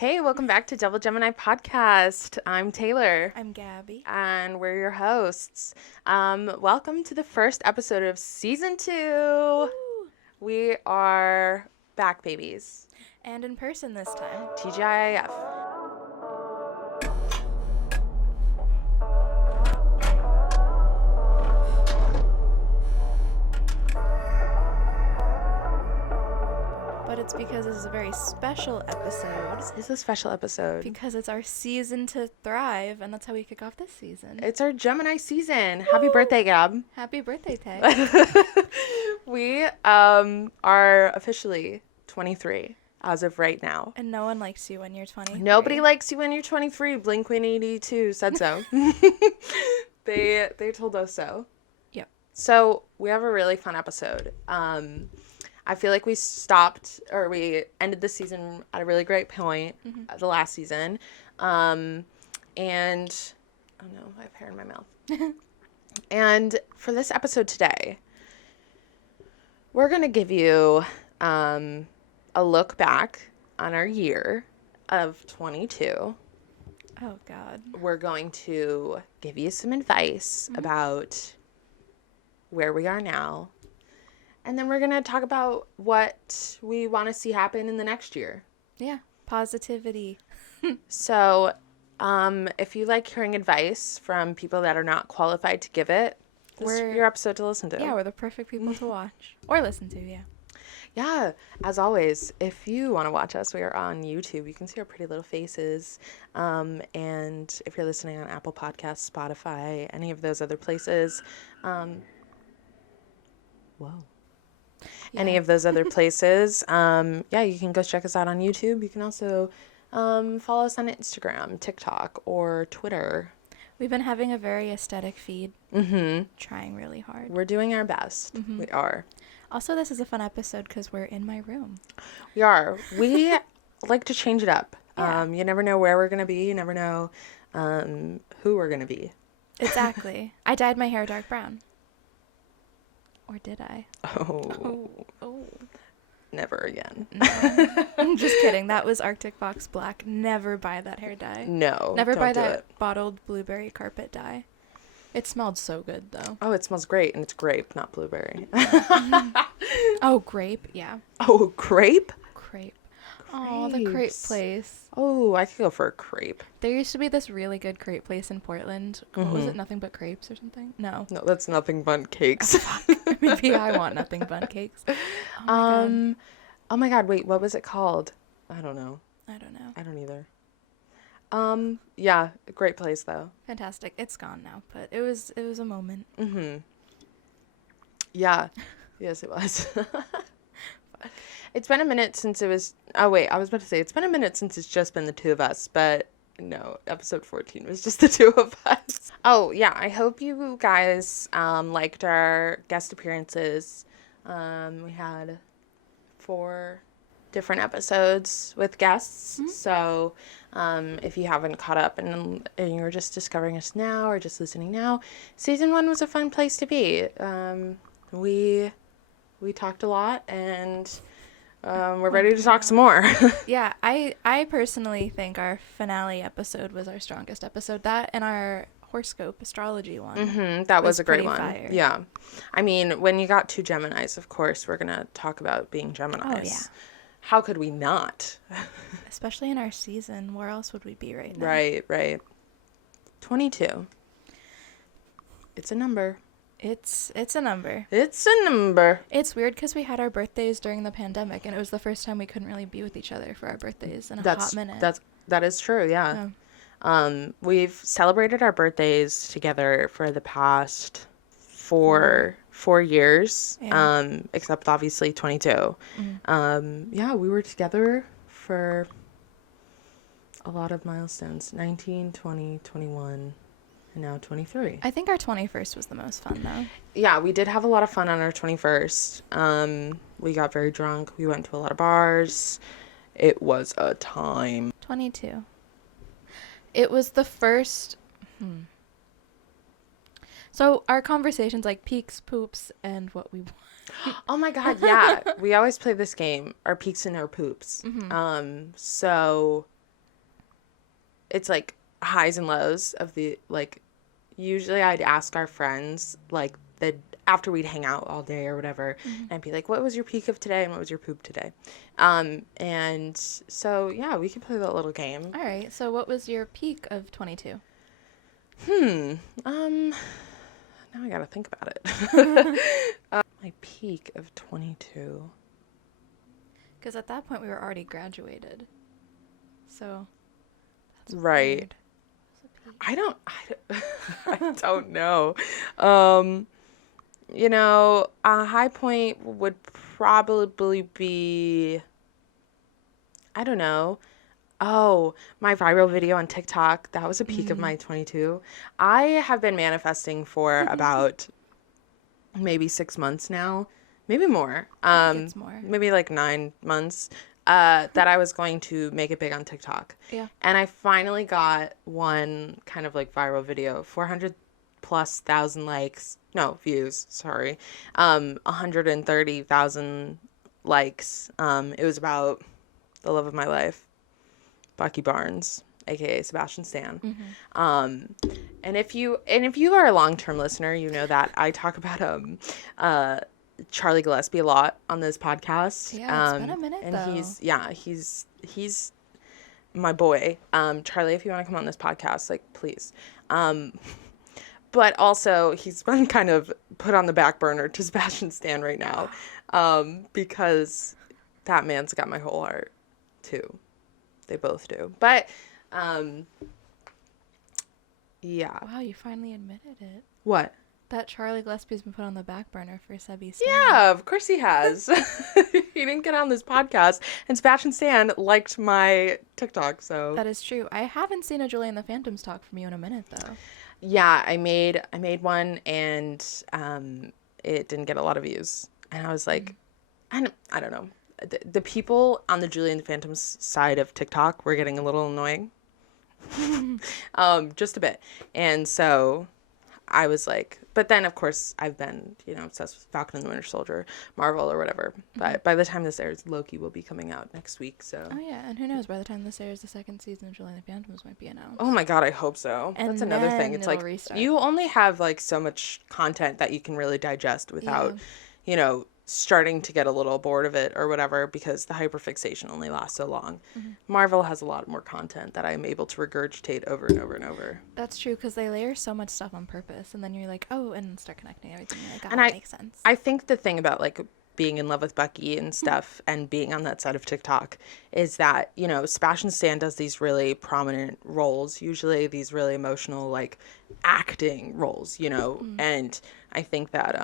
Hey, welcome back to Double Gemini podcast. I'm Taylor. I'm Gabi. And we're your hosts. Welcome to the first episode of season 2. Woo! We are back, babies. And in person this time. TGIF. But it's because this is a very special episode. This is a special episode. Because it's our season to thrive, and that's how we kick off this season. It's our Gemini season. Happy birthday, Gab. Happy birthday, Tay. We are officially 23 as of right now. And no one likes you when you're 23. Nobody likes you when you're 23. Blink-182 said so. They told us so. Yep. So we have a really fun episode. I feel like we ended the season at a really great point, the last season. And, oh no, I have hair in my mouth. And for this episode today, we're going to give you a look back on our year of 22. Oh, God. We're going to give you some advice about where we are now. And then we're going to talk about what we want to see happen in the next year. Yeah. Positivity. So, if you like hearing advice from people that are not qualified to give it, this is your episode to listen to. Yeah, we're the perfect people to watch. Or listen to, yeah. Yeah, as always, if you want to watch us, we are on YouTube. You can see our pretty little faces. And if you're listening on Apple Podcasts, Spotify, any of those other places, any of those other places, you can go check us out on YouTube. You can also follow us on Instagram, TikTok, or Twitter. We've been having a very aesthetic feed. Trying really hard. We're doing our best. We are. Also, this is a fun episode because we're in my room. We are. We like to change it up. Yeah. You never know where we're going to be. You never know who we're going to be. Exactly. I dyed my hair dark brown. Or did I? Oh. Never again. No. I'm just kidding. That was Arctic Fox Black. Never buy that hair dye. No. Never buy that it. bottled blueberry carpet dye. It smelled so good, though. Oh, it smells great. And it's grape, not blueberry. Oh, grape. Yeah. Oh, grape? Crepe. Oh, the crepe Crepes. place. Oh, I could go for a crepe. There used to be this really good crepe place in Portland. What was it? Nothing But Crepes or something? No. No, that's nothing but cakes. Maybe I want Nothing But Cakes. Oh my God, wait, what was it called? I don't know. I don't know. I don't either. Yeah, great place though. Fantastic. It's gone now, but it was a moment. Yeah. Yes, it was. It's been a minute since it was... Oh, wait. I was about to say, it's been a minute since it's just been the two of us. But no, episode 14 was just the two of us. Oh, yeah. I hope you guys liked our guest appearances. We had 4 different episodes with guests. So if you haven't caught up and you're just discovering us now or just listening now, season 1 was a fun place to be. We talked a lot and... we're ready to talk some more. Yeah, I personally think our finale episode was our strongest episode. That and our horoscope astrology one. That was a great pretty one. fire. Yeah. I mean, when you got 2 Geminis, of course, we're going to talk about being Geminis. Oh, yeah. How could we not? Especially in our season. Where else would we be right now? Right. 22. It's a number. It's a number. It's a number. It's weird because we had our birthdays during the pandemic, and it was the first time we couldn't really be with each other for our birthdays in a hot minute. That is true, yeah. We've celebrated our birthdays together for the past 4 years, Yeah. Except obviously 22. Yeah, we were together for a lot of milestones. 19, 20, 21... and now 23. I think our 21st was the most fun, though. Yeah, we did have a lot of fun on our 21st. We got very drunk. We went to a lot of bars. It was a time. 22. It was the first... So our conversations, like peaks, poops, and what we want. Oh my God, yeah. We always play this game, our peaks and our poops. So it's like highs and lows of the like. Usually, I'd ask our friends like the after we'd hang out all day or whatever, and I'd be like, "What was your peak of today and what was your poop today?" And so yeah, we can play that little game. All right. So what was your peak of 22? Now I gotta think about it. My peak of 22. Because at that point we were already graduated. So that's Right. weird. What's a peak? I don't know. You know, a high point would probably be, I don't know. Oh, my viral video on TikTok. That was a peak of my 22. I have been manifesting for about maybe 6 months now, maybe more. I think it's more. Maybe like 9 months. That I was going to make it big on TikTok. Yeah. And I finally got one kind of like viral video, 400 plus thousand likes. No, views, sorry. 130,000 likes. It was about the love of my life, Bucky Barnes, aka Sebastian Stan. And if you are a long-term listener, you know that I talk about Charlie Gillespie a lot on this podcast. Yeah, it's been a minute and though. he's my boy. Charlie, if you want to come on this podcast, like please. But also he's been kind of put on the back burner to Sebastian Stan right now, because that man's got my whole heart too. They both do. But yeah. Wow, you finally admitted it. What? That Charlie Gillespie's been put on the back burner for Sebby Stan. Yeah, of course he has. He didn't get on this podcast, and Sebastian Stan liked my TikTok, so. That is true. I haven't seen a Julie and the Phantoms talk from you in a minute, though. Yeah, I made one, and it didn't get a lot of views. And I was like, I don't know. The people on the Julie and the Phantoms side of TikTok were getting a little annoying. Just a bit. And so I was like, but then of course I've been, obsessed with Falcon and the Winter Soldier, Marvel or whatever. But by the time this airs, Loki will be coming out next week. So. Oh yeah, and who knows? By the time this airs, the second season of Julie and the Phantoms might be announced. Oh my God, I hope so. And that's another thing. It's like restart. You only have like so much content that you can really digest without, starting to get a little bored of it or whatever, because the hyperfixation only lasts so long. Marvel has a lot more content that I'm able to regurgitate over and over and over. That's true, because they layer so much stuff on purpose, and then you're like, oh, and start connecting everything. You're like, that makes sense. I think the thing about like being in love with Bucky and stuff and being on that side of TikTok is that, Sebastian Stan does these really prominent roles, usually these really emotional, like acting roles, and I think that,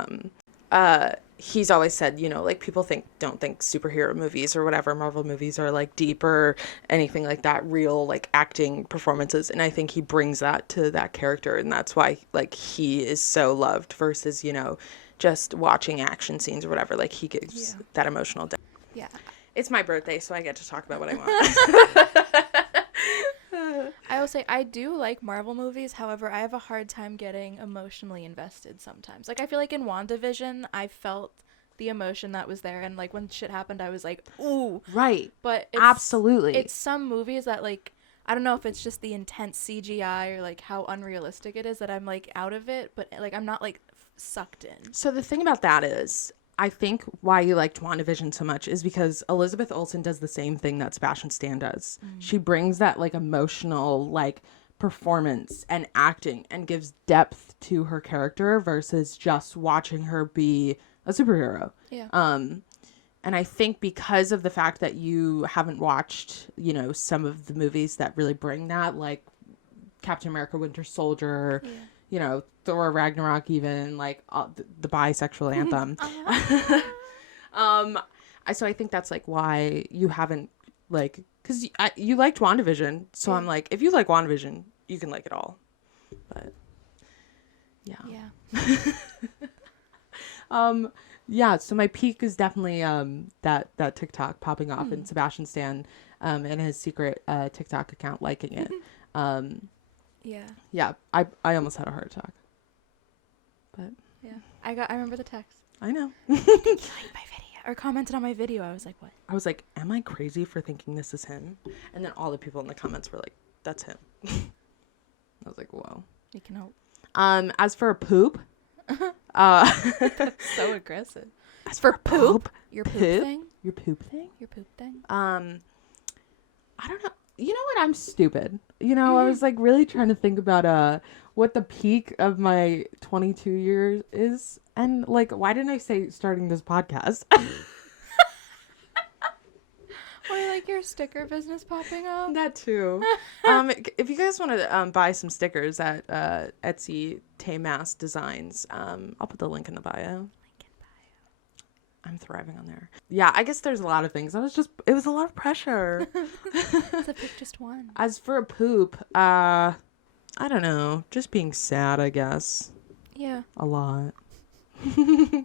he's always said, like people don't think superhero movies or whatever, Marvel movies are like deep or anything like that, real like acting performances. And I think he brings that to that character. And that's why like he is so loved versus, just watching action scenes or whatever. Like he gives that emotional depth. Yeah. It's my birthday, so I get to talk about what I want. I will say I do like Marvel movies. However, I have a hard time getting emotionally invested sometimes. Like I feel like in WandaVision, I felt the emotion that was there, and like when shit happened, I was like, ooh. Right. But absolutely. It's some movies that like, I don't know if it's just the intense CGI or like how unrealistic it is that I'm like out of it, but like I'm not like sucked in. So the thing about that is, I think why you liked WandaVision so much is because Elizabeth Olsen does the same thing that Sebastian Stan does. She brings that like emotional like performance and acting and gives depth to her character versus just watching her be a superhero. Yeah. And I think because of the fact that you haven't watched, some of the movies that really bring that, like Captain America, Winter Soldier, Thor Ragnarok, even like the bisexual anthem. So I think that's like why you haven't like, because you liked WandaVision, so I'm like, if you like WandaVision, you can like it all. But yeah. So my peak is definitely that TikTok popping off and Sebastian Stan and his secret TikTok account liking it. Yeah, I almost had a heart attack. But yeah, I remember the text. I know. You liked my video or commented on my video. I was like, what? I was like, am I crazy for thinking this is him? And then all the people in the comments were like, that's him. I was like, whoa. You can hope. As for poop, That's so aggressive. as For poop? Your Your poop poop thing? Your poop thing? Your poop thing? I don't know. You know what? I'm stupid. You know, I was like really trying to think about what the peak of my 22 years is, and like, why didn't I say starting this podcast? Or like your sticker business popping up? That too. If you guys want to buy some stickers at Etsy Taymas Designs, I'll put the link in the bio. I'm thriving on there. Yeah, I guess there's a lot of things. It was a lot of pressure. To pick just one. As for a poop, I don't know. Just being sad, I guess. Yeah. A lot. That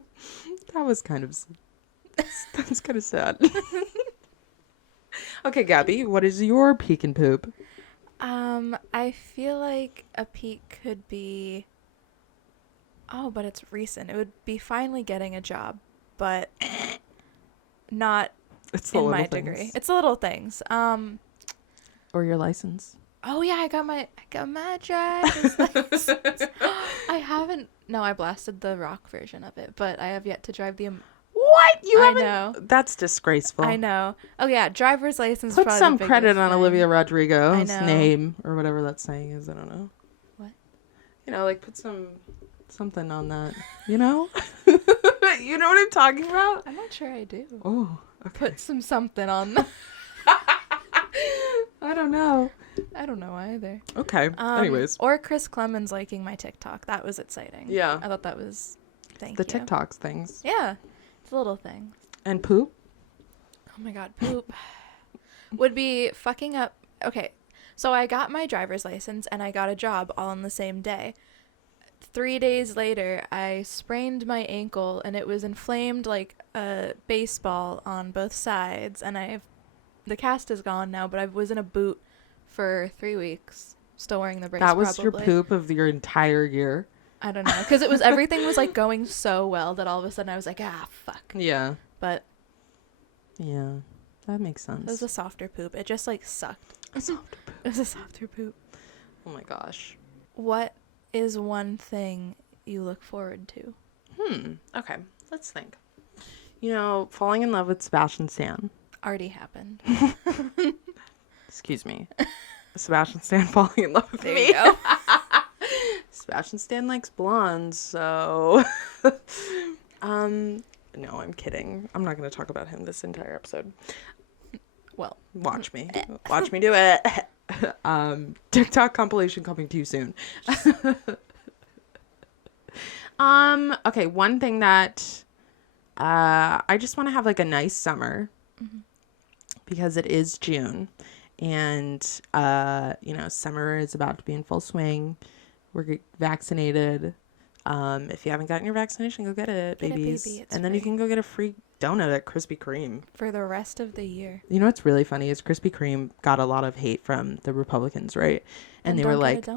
was kind of sad. Okay, Gabby, what is your peak and poop? I feel like a peak could be... Oh, but it's recent. It would be finally getting a job, but not in my degree. It's the little things. Or your license. Oh yeah, I got my driver's license. I blasted the rock version of it, but I have yet to drive the What? You I haven't? know. That's disgraceful. I know. Oh yeah, driver's license. Put probably some the credit biggest on thing. Olivia Rodrigo's I know. name or whatever that saying is. I don't know. What? You know, like put something on that. You know? You know what I'm talking about? I'm not sure I do. Oh, okay. Put something on. I don't know. I don't know either. Okay. Anyways. Or Chris Clemens liking my TikTok. That was exciting. Yeah. I thought that was. Thank The you. TikToks things. Yeah, it's a little thing. And poop? Oh my god, poop. Would be fucking up. Okay, so I got my driver's license and I got a job all on the same day. 3 days later, I sprained my ankle and it was inflamed like a baseball on both sides. And the cast is gone now, but I was in a boot for 3 weeks, still wearing the brace. That was probably. your poop of your entire year? I don't know, because everything was like going so well that all of a sudden I was like, fuck. Yeah. But yeah, that makes sense. it was a softer poop. It just like sucked. A softer poop. It was a softer poop. Oh my gosh. What is one thing you look forward to? Okay, let's think. You know, falling in love with Sebastian Stan. Already happened. Excuse me. Sebastian Stan falling in love with There me. you go. Sebastian Stan likes blondes, so no, I'm kidding. I'm not going to talk about him this entire episode. Well, Watch me. Watch me do it. TikTok compilation coming to you soon. Okay, one thing that I just want to have like a nice summer because it is June and summer is about to be in full swing. We're vaccinated. If you haven't gotten your vaccination, go get it, babies. baby. It's And then you can go get a free donut at Krispy Kreme. for the rest of the year. You know what's really funny is Krispy Kreme got a lot of hate from the Republicans, right? And they were like,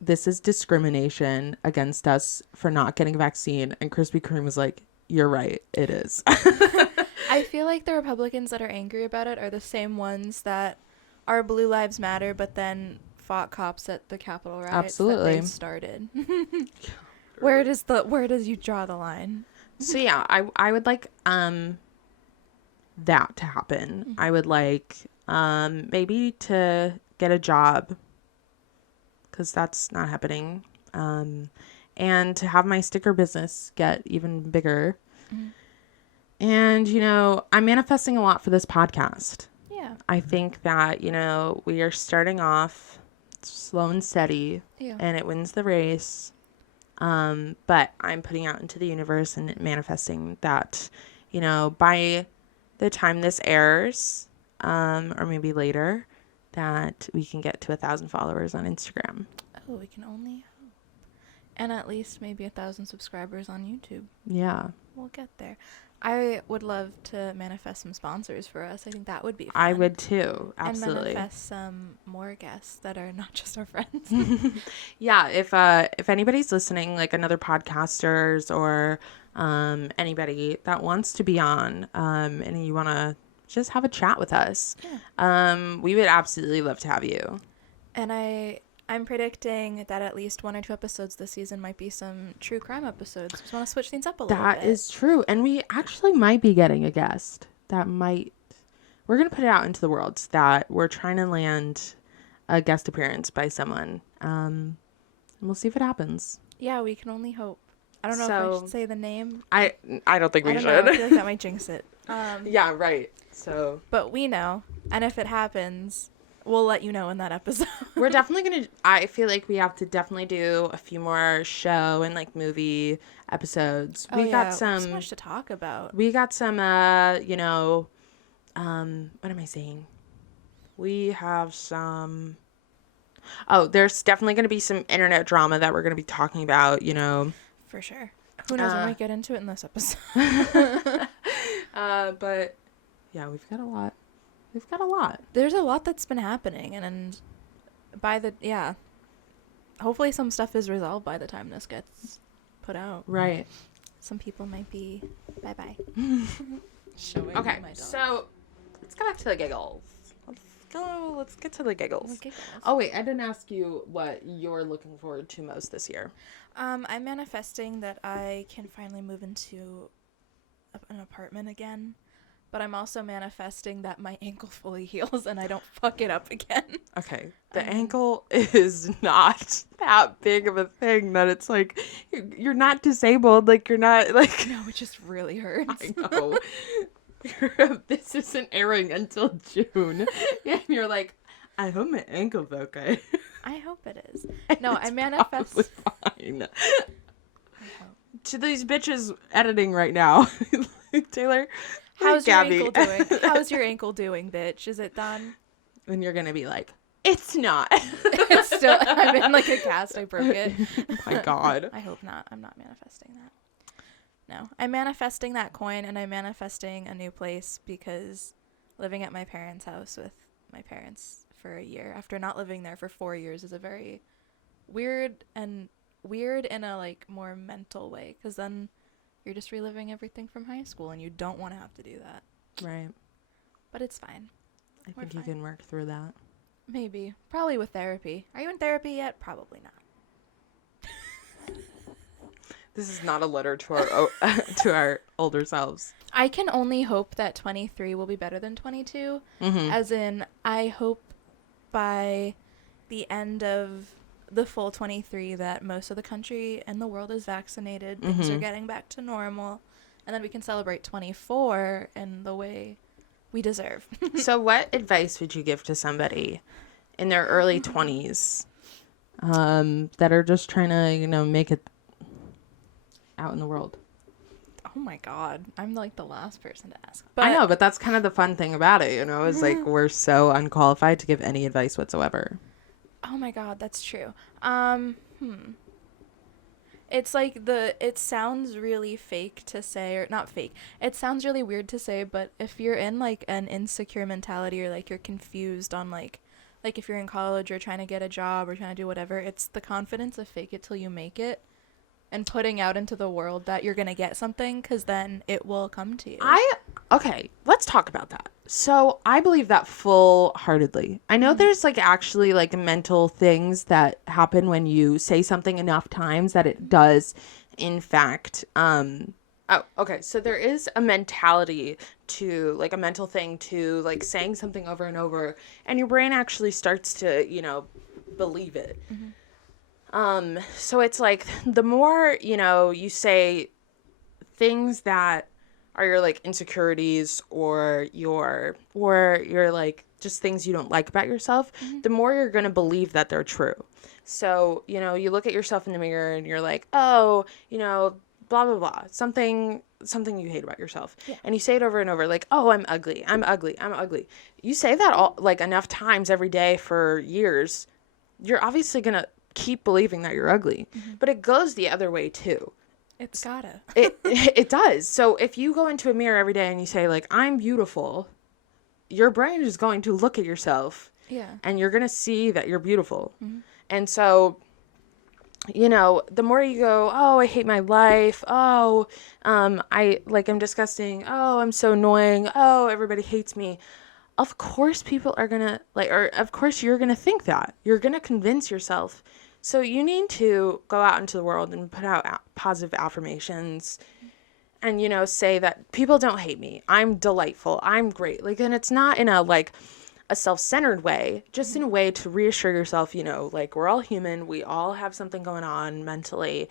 this is discrimination against us for not getting a vaccine. And Krispy Kreme was like, you're right, it is. I feel like the Republicans that are angry about it are the same ones that are Blue Lives Matter, but then fought cops at the Capitol riots Absolutely. that they started. Where does you draw the line? So yeah, I would like that to happen. I would like maybe to get a job because that's not happening. And to have my sticker business get even bigger. And I'm manifesting a lot for this podcast. Yeah. I think that we are starting off slow and steady, and it wins the race. But I'm putting out into the universe and manifesting that, by the time this airs, or maybe later, that we can get to 1,000 followers on Instagram. Oh, we can only hope. And at least maybe 1,000 subscribers on YouTube. Yeah. We'll get there. I would love to manifest some sponsors for us. I think that would be fun. I would too. Absolutely. And manifest some more guests that are not just our friends. Yeah. If anybody's listening, like another podcasters or anybody that wants to be on, and you want to just have a chat with us. Yeah. We would absolutely love to have you. And I'm predicting that at least 1 or 2 episodes this season might be some true crime episodes. Just want to switch things up a little bit. That is true. And we actually might be getting a guest. We're going to put it out into the world that we're trying to land a guest appearance by someone. And we'll see if it happens. Yeah, we can only hope. I don't know if I should say the name. I don't think we should. Know. I feel like that might jinx it. Yeah, right. So. But we know. And if it happens, we'll let you know in that episode. We're definitely going to, I feel like we have to definitely do a few more show and like movie episodes. We got some. So much to talk about. We got some, you know, what am I saying? We have some. Oh, there's definitely going to be some internet drama that we're going to be talking about, you know. For sure. Who knows? I might get into it in this episode. But yeah, we've got a lot. We've got a lot. There's a lot that's been happening, and hopefully some stuff is resolved by the time this gets put out. Right. Some people might be bye-bye. Okay, so let's go back to the giggles. Let's get to the giggles. Oh, wait, I didn't ask you what you're looking forward to most this year. I'm manifesting that I can finally move into an apartment again. But I'm also manifesting that my ankle fully heals and I don't fuck it up again. Okay. The ankle is not that big of a thing that it's like, you're not disabled. Like, you're not, like... No, it just really hurts. I know. This isn't airing until June. And you're like, I hope my ankle's okay. I hope it is. No, I manifest... fine. To these bitches editing right now. Taylor... How's your ankle doing? How's your ankle doing, bitch? Is it done? And you're going to be like, it's not. It's still, I'm in like a cast. I broke it. Oh my God. I hope not. I'm not manifesting that. No. I'm manifesting that coin and I'm manifesting a new place because living at my parents' house with my parents for a year after not living there for 4 years is a very weird in a like more mental way because then you're just reliving everything from high school, and you don't want to have to do that. Right. But it's fine. I think you can work through that. Maybe. Probably with therapy. Are you in therapy yet? Probably not. This is not a letter to our to our older selves. I can only hope that 23 will be better than 22. Mm-hmm. As in, I hope by the end of the full 23 that most of the country and the world is vaccinated, things are getting back to normal, and then we can celebrate 24 in the way we deserve. So what advice would you give to somebody in their early 20s that are just trying to, you know, make it out in the world? Oh my God, I'm like the last person to ask. But I know, but that's kind of the fun thing about it, you know, is like we're so unqualified to give any advice whatsoever. Oh my God, that's true. It's like it sounds really fake to say, or not fake. It sounds really weird to say, but if you're in like an insecure mentality or like you're confused on like if you're in college or trying to get a job or trying to do whatever, it's the confidence of fake it till you make it and putting out into the world that you're going to get something because then it will come to you. Okay, let's talk about that. So I believe that full-heartedly. I know there's like actually like mental things that happen when you say something enough times that it does, in fact. Okay. So there is a mentality to like a mental thing to like saying something over and over, and your brain actually starts to, you know, believe it. Mm-hmm. So it's like the more, you know, you say things that are your like insecurities or your like just things you don't like about yourself, the more you're going to believe that they're true. So, you know, you look at yourself in the mirror and you're like, oh, you know, blah, blah, blah, something you hate about yourself. Yeah. And you say it over and over like, oh, I'm ugly. You say that all like enough times every day for years, you're obviously going to keep believing that you're ugly. Mm-hmm. But it goes the other way too. It's gotta. It does. So if you go into a mirror every day and you say like, I'm beautiful, your brain is going to look at yourself. Yeah. And you're going to see that you're beautiful. Mm-hmm. And so you know, the more you go, oh, I hate my life. Oh, I'm disgusting. Oh, I'm so annoying. Oh, everybody hates me. Of course, people are gonna or of course, you're gonna think that. You're gonna convince yourself. So you need to go out into the world and put out positive affirmations and, you know, say that people don't hate me. I'm delightful. I'm great. Like, and it's not in a self-centered way, just in a way to reassure yourself, you know, like we're all human, we all have something going on mentally.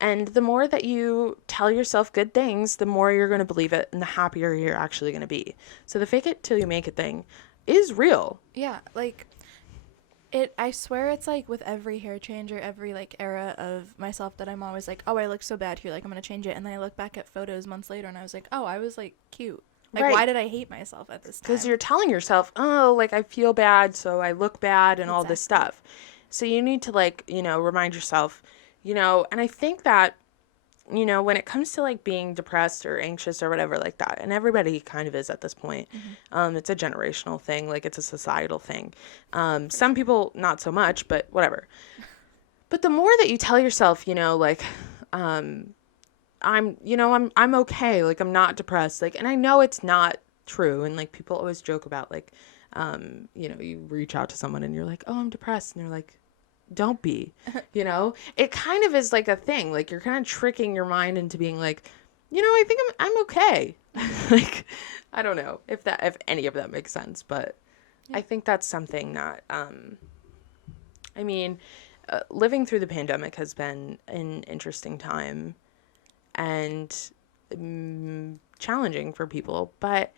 And the more that you tell yourself good things, the more you're going to believe it and the happier you're actually going to be. So the fake it till you make it thing is real. Yeah, like I swear it's like with every hair change or every like era of myself that I'm always like, oh, I look so bad here, like I'm gonna change it, and then I look back at photos months later and I was like, oh, I was like cute. Like, Right. why did I hate myself at this Because time? you're telling yourself, oh, like I feel bad, so I look bad and all this Exactly. stuff. So you need to, like, you know, remind yourself, you know, and I think that, you know, when it comes to like being depressed or anxious or whatever like that, and everybody kind of is at this point, it's a generational thing, like it's a societal thing. Some people not so much, but whatever. But the more that you tell yourself, you know, like, um, I'm okay, like I'm not depressed, like, and I know it's not true, and like people always joke about like, you know, you reach out to someone and you're like, oh, I'm depressed, and they're like, don't be, you know, it kind of is like a thing, like you're kind of tricking your mind into being like, you know, I think I'm okay. Like, I don't know if any of that makes sense, but Yeah. I think that's something that, I mean, living through the pandemic has been an interesting time and challenging for people, but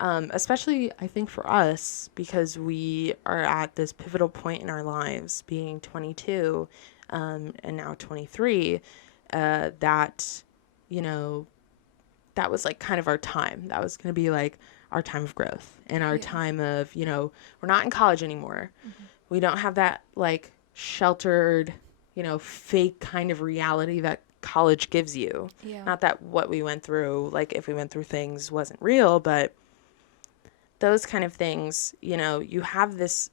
especially I think for us because we are at this pivotal point in our lives, being 22 and now 23, that, you know, that was like kind of our time. That was going to be like our time of growth and our Yeah. time of, you know, we're not in college anymore. We don't have that like sheltered, you know, fake kind of reality that college gives you. Yeah. Not that what we went through, like if we went through things wasn't real, but those kind of things, you know, you have this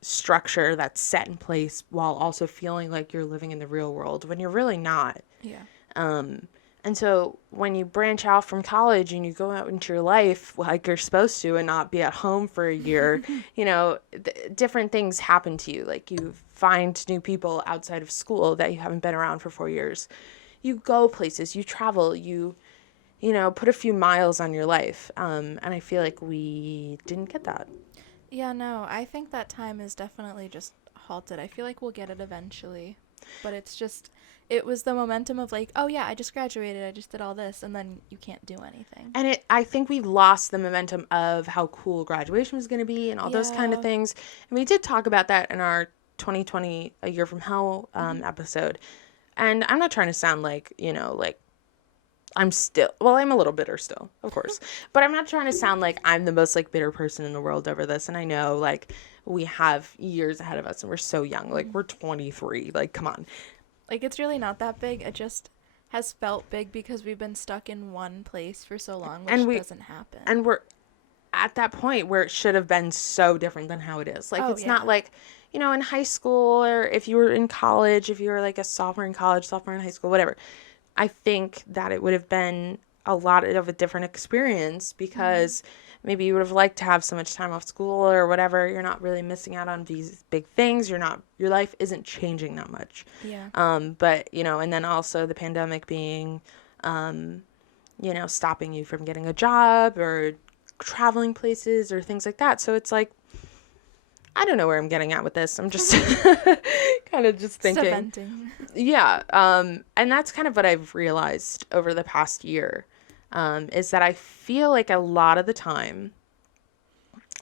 structure that's set in place while also feeling like you're living in the real world when you're really not. Yeah. And so when you branch out from college and you go out into your life like you're supposed to and not be at home for a year, you know, different things happen to you. Like you find new people outside of school that you haven't been around for 4 years. You go places, you travel, you know, put a few miles on your life. And I feel like we didn't get that. Yeah, no, I think that time is definitely just halted. I feel like we'll get it eventually. But it's just, it was the momentum of like, oh yeah, I just graduated, I just did all this, and then you can't do anything. And I think we lost the momentum of how cool graduation was going to be and all those kind of Yeah. things. And we did talk about that in our 2020 A Year from Hell Hmm. episode. And I'm not trying to sound like, you know, like I'm a little bitter still, of course. But I'm not trying to sound like I'm the most like bitter person in the world over this. And I know like we have years ahead of us and we're so young. Like we're 23. Like, come on. Like, it's really not that big. It just has felt big because we've been stuck in one place for so long, And which we doesn't happen. and we're at that point where it should have been so different than how it is. Like Oh, it's not yeah. like, you know, in high school or if you were in college, if you were like a sophomore in college, sophomore in high school, whatever. I think that it would have been a lot of a different experience because maybe you would have liked to have so much time off school or whatever. You're not really missing out on these big things. Your life isn't changing that much. Yeah. But, you know, and then also the pandemic being, you know, stopping you from getting a job or traveling places or things like that. So it's like, I don't know where I'm getting at with this. I'm just kind of just Just a thinking. venting. Yeah. And that's kind of what I've realized over the past year, is that I feel like a lot of the time,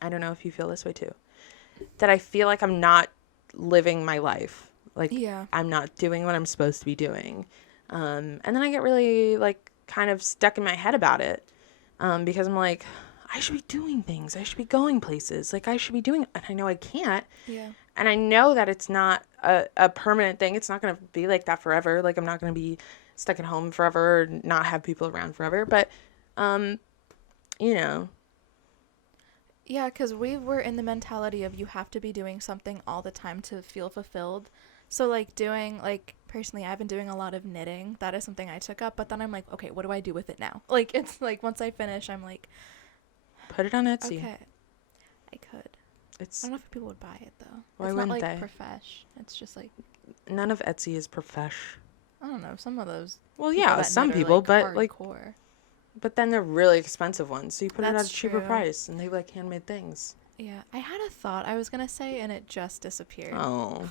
I don't know if you feel this way too, that I feel like I'm not living my life. Like Yeah. I'm not doing what I'm supposed to be doing. And then I get really like kind of stuck in my head about it. Because I'm like, I should be doing things. I should be going places. Like I should be doing, and I know I can't. Yeah. And I know that it's not a permanent thing. It's not going to be like that forever. Like I'm not going to be stuck at home forever, or not have people around forever. But, you know, Yeah, because we were in the mentality of you have to be doing something all the time to feel fulfilled. So, like, doing, like, personally, I've been doing a lot of knitting. That is something I took up, but then I'm like, okay, what do I do with it now? Like, it's like, once I finish, I'm like, Put it on Etsy. okay, I could. I It's don't know if people would buy it, though. why It's not, wouldn't like, they? profesh. It's just, like, None of Etsy is profesh. I don't know, some of those Well, people yeah, that some knit are, people, like, but like, hardcore. but then they're really expensive ones, so you put it at That's a cheaper true. price, and they like handmade things. Yeah, I had a thought I was gonna say, and it just disappeared. Oh,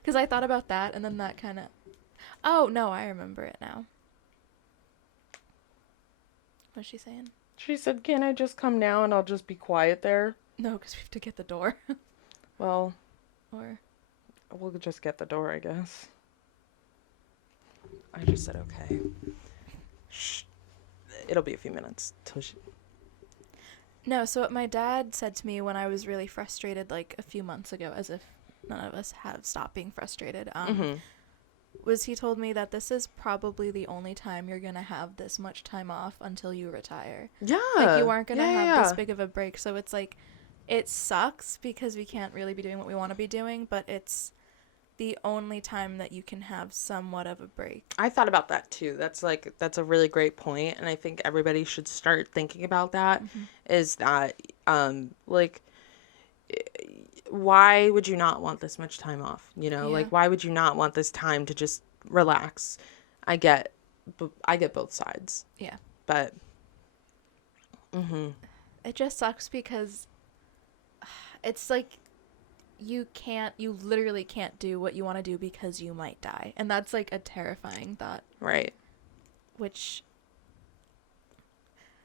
Because I thought about that, and then that kind of... Oh, no, I remember it now. What's she saying? she said, "Can I just come now and I'll just be quiet there?" No, because we have to get the door. Well, Or... we'll just get the door, I guess. I just said okay. Shh. It'll be a few minutes till she... No, so what my dad said to me when I was really frustrated, like, a few months ago, as if none of us have stopped being frustrated, was he told me that this is probably the only time you're gonna have this much time off until you retire. Yeah. Like, you aren't gonna have this yeah. big of a break, so it's like, it sucks because we can't really be doing what we want to be doing, but it's the only time that you can have somewhat of a break. I thought about that too. That's a really great point, and I think everybody should start thinking about that. Is that like, why would you not want this much time off? You know, Yeah. like, why would you not want this time to just relax? I get both sides. Yeah. But It just sucks because it's like you literally can't do what you want to do because you might die. And that's like a terrifying thought. right. Which,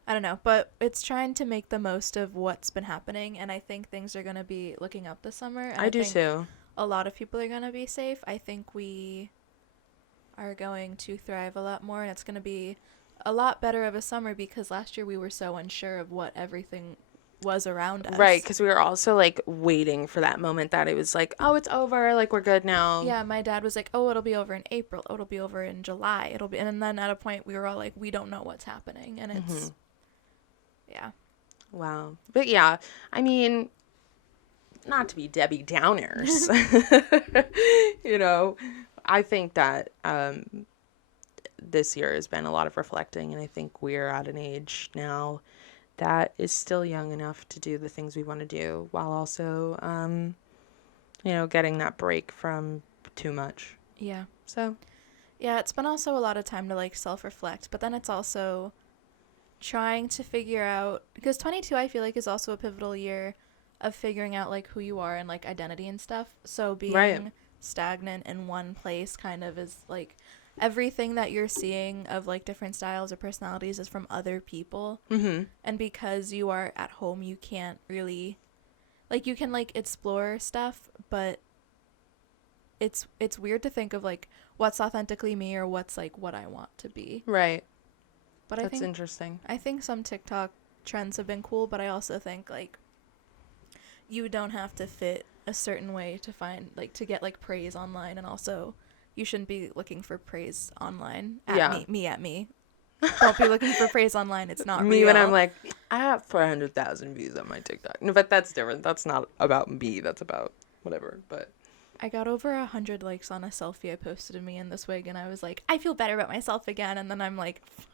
I don't know, but it's trying to make the most of what's been happening, and I think things are going to be looking up this summer. And I do think too. a lot of people are going to be safe. I think we are going to thrive a lot more, and it's going to be a lot better of a summer because last year we were so unsure of what everything was around us. Right, because we were also like waiting for that moment that it was like, oh, it's over, like we're good now. Yeah, my dad was like, oh, it'll be over in April, it'll be over in July, and then at a point we were all like, we don't know what's happening, and it's yeah. Wow. But yeah, I mean, not to be Debbie Downers, you know, I think that this year has been a lot of reflecting, and I think we're at an age now that is still young enough to do the things we want to do while also, you know, getting that break from too much. Yeah. So, Yeah, it's been also a lot of time to like self-reflect, but then it's also trying to figure out, because 22 I feel like is also a pivotal year of figuring out like who you are and like identity and stuff. So being stagnant in one place kind of is like everything that you're seeing of like different styles or personalities is from other people. And because you are at home, you can't really like, you can like explore stuff, but it's weird to think of like what's authentically me or what's like what I want to be. right. But That's interesting. I think some TikTok trends have been cool, but I also think like you don't have to fit a certain way to find like to get like praise online, and also you shouldn't be looking for praise online at me at me. Don't be looking for praise online. It's not me real. when I'm like, I have 400,000 views on my TikTok. No, but that's different. That's not about me. That's about whatever. But I got over 100 likes on a selfie I posted of me in this wig, and I was like, I feel better about myself again. And then I'm like, fuck.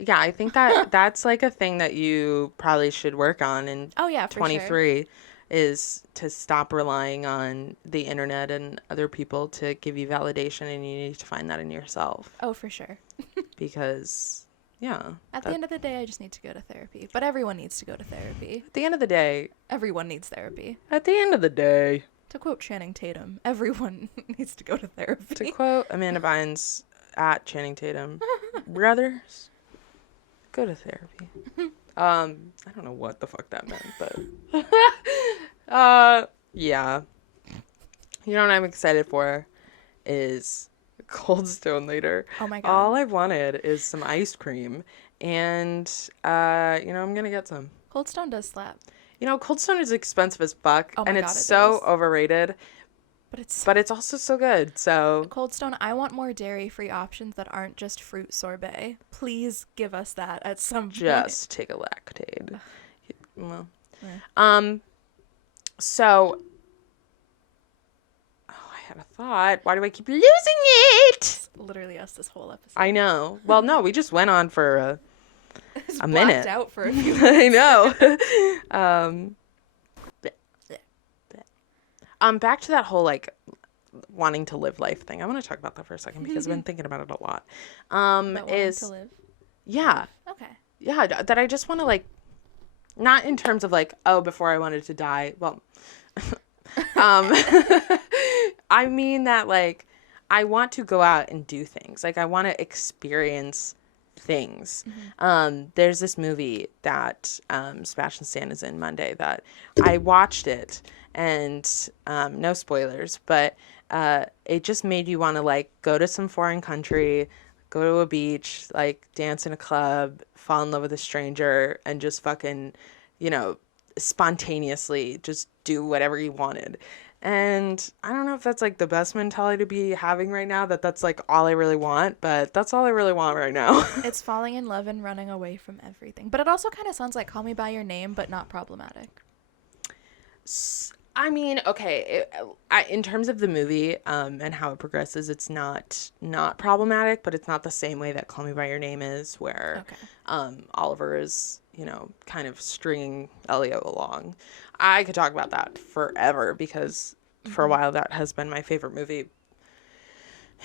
Yeah, I think that that's like a thing that you probably should work on in Oh yeah, for 23 sure. is to stop relying on the internet and other people to give you validation, and you need to find that in yourself. Oh, for sure. Because, yeah. At the end of the day, I just need to go to therapy. But everyone needs to go to therapy. At the end of the day. Everyone needs therapy. At the end of the day. To quote Channing Tatum, everyone needs to go to therapy. To quote Amanda Bynes at Channing Tatum, brothers, go to therapy. I don't know what the fuck that meant, but yeah. You know what I'm excited for is Cold Stone later. Oh my God. All I wanted is some ice cream, and you know, I'm gonna get some. Cold Stone does slap. You know, Cold Stone is expensive as fuck, Oh my and God, it's it so is. overrated. But it's also so good. So Cold Stone, I want more dairy-free options that aren't just fruit sorbet. Please give us that at some point. just take a Lactaid. Well, Yeah. so I had a thought. Why do I keep losing it? It's literally us this whole episode. I know. Well, no, we just went on for It's a blacked minute. out for a few minutes. I know. Back to that whole like wanting to live life thing. I want to talk about that for a second because I've been thinking about it a lot. But wanting to live. Yeah. Okay. Yeah, that I just want to like, not in terms of like, oh, before I wanted to die. Well, I mean that like, I want to go out and do things. Like I want to experience things. There's this movie that Sebastian Stan is in, Monday, that I watched it, and no spoilers, but it just made you want to like go to some foreign country, go to a beach, like dance in a club, fall in love with a stranger, and just fucking, spontaneously just do whatever you wanted. And I don't know if that's like the best mentality to be having right now, that's like all I really want, but that's all I really want right now. It's falling in love and running away from everything. But it also kind of sounds like Call Me By Your Name, but not problematic. I mean, okay, in terms of the movie and how it progresses, it's not problematic, but it's not the same way that Call Me By Your Name is, where Oliver is, kind of stringing Elio along. I could talk about that forever because for a while that has been my favorite movie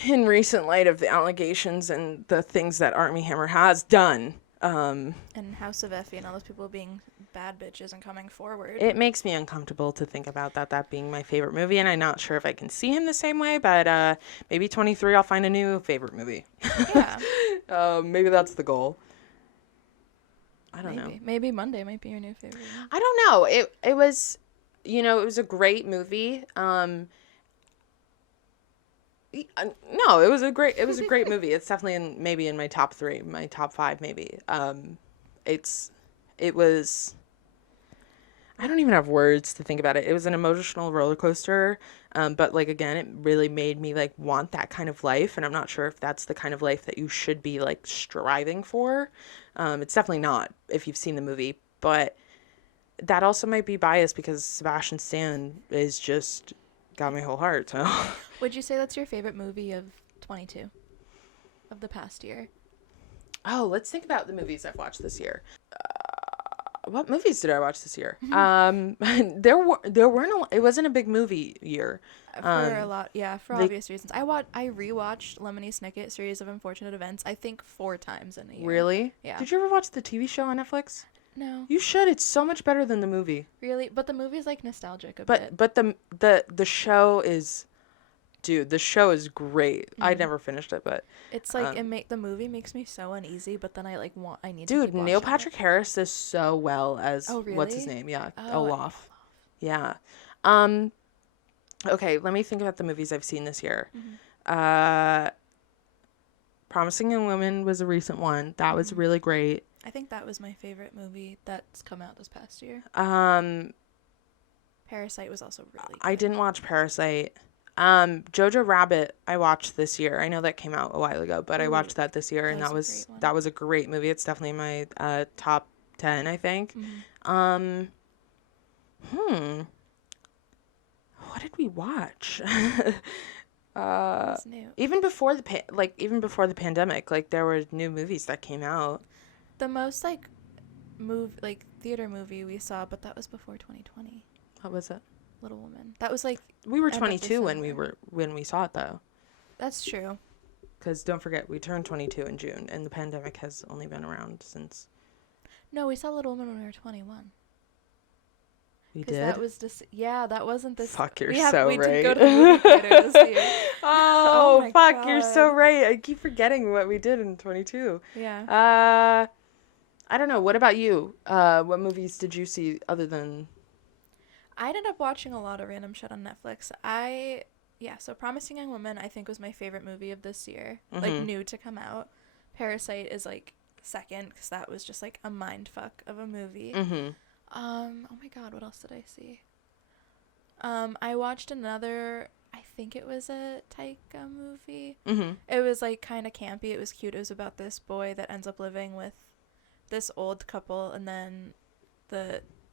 in recent light of the allegations and the things that Armie Hammer has done. And House of Effie and all those people being bad bitches and coming forward. It makes me uncomfortable to think about that being my favorite movie, and I'm not sure if I can see him the same way, but maybe 23 I'll find a new favorite movie. Yeah. Maybe that's the goal. I don't know. Maybe Monday might be your new favorite movie. I don't know. It was, it was a great movie. No, it was a great movie. It's definitely maybe in my top 3, my top 5 maybe. It was, I don't even have words to think about it. It was an emotional roller coaster. But like, again, it really made me like want that kind of life. And I'm not sure if that's the kind of life that you should be like striving for. It's definitely not if you've seen the movie, but that also might be biased because Sebastian Stan is just got my whole heart. So would you say that's your favorite movie of 22 of the past year? Oh, let's think about the movies I've watched this year. What movies did I watch this year? There weren't it wasn't a big movie year. For a lot, yeah, for obvious reasons. I rewatched Lemony Snicket: Series of Unfortunate Events, I think 4 times in a year. Really? Yeah. Did you ever watch the TV show on Netflix? No. You should. It's so much better than the movie. Really? But the movie's like nostalgic a bit. But the show is, dude, the show is great. I never finished it, but it's like the movie makes me so uneasy, but then I need to dude, keep watching Neil Patrick Harris does so well as really? What's his name? Yeah, Oh, Olaf. Yeah. Okay, let me think about the movies I've seen this year. Promising Young Woman was a recent one. That was really great. I think that was my favorite movie that's come out this past year. Parasite was also really good. I didn't watch Parasite. Jojo Rabbit I watched this year. I know that came out a while ago, but I watched that this year, and that was a great movie. It's definitely in my top 10, I think. What did we watch? New. Even before the pandemic, like there were new movies that came out. The most theater movie we saw, but that was before 2020. What was it? Little Woman. That was like we were 22 when we saw it though. That's true. Because don't forget, we turned 22 in June, and the pandemic has only been around since. No, we saw Little Woman when we were 21. We did? That was just that wasn't this. Fuck, you're we so right. We right. did go to the movie theater this year. Oh my fuck, God. you're so right. I keep forgetting what we did in 22. Yeah. I don't know. What about you? What movies did you see other than? I ended up watching a lot of random shit on Netflix. So Promising Young Woman I think was my favorite movie of this year, like new to come out. Parasite is like second because that was just like a mind fuck of a movie. Oh my god, what else did I see? I watched another, I think it was a Taika movie. It was like kind of campy. It was cute. It was about this boy that ends up living with this old couple, and then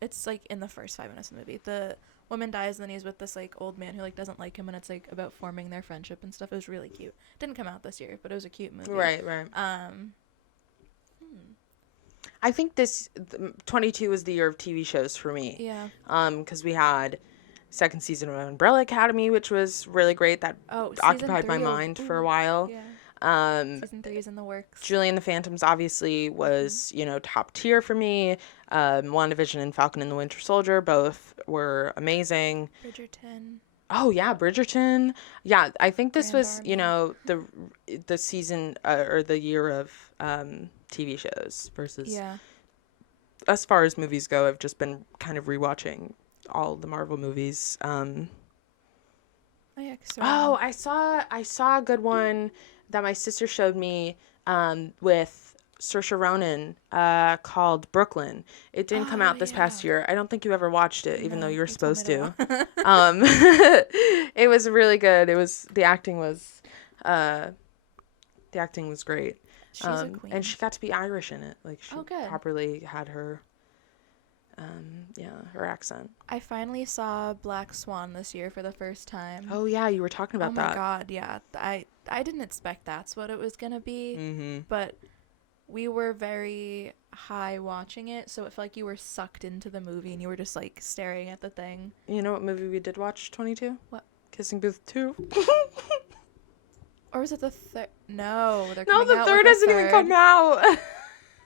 it's like in the first 5 minutes of the movie, the woman dies and then he's with this like old man who like doesn't like him, and it's like about forming their friendship and stuff. It was really cute. Didn't come out this year, but it was a cute movie. Right. I think 22 was the year of TV shows for me. Yeah. Because we had second season of Umbrella Academy, which was really great. That occupied my mind for a while. Yeah. Season 3 is in the works. Julie and the Phantoms obviously was, top tier for me. WandaVision and Falcon and the Winter Soldier both were amazing. Bridgerton. Oh yeah, Bridgerton. Yeah, I think this Grand was, Army. the season or the year of TV shows versus. Yeah. As far as movies go, I've just been kind of rewatching all the Marvel movies. Oh yeah. I saw a good one that my sister showed me with Saoirse Ronan called Brooklyn. It didn't come out this past year. I don't think you ever watched it, even though you were supposed to. It was really good. The acting was great. She's a queen. And she got to be Irish in it. Like she good. properly had her her accent. I finally saw Black Swan this year for the first time. Oh yeah, you were talking about that. Oh my god, yeah. I didn't expect that's what it was gonna be. Mm-hmm. But we were very high watching it, so it felt like you were sucked into the movie and you were just like staring at the thing. You know what movie we did watch? 22. What? Kissing Booth 2. Or was it the third? No, they're no, coming the out third with a hasn't even third. come out.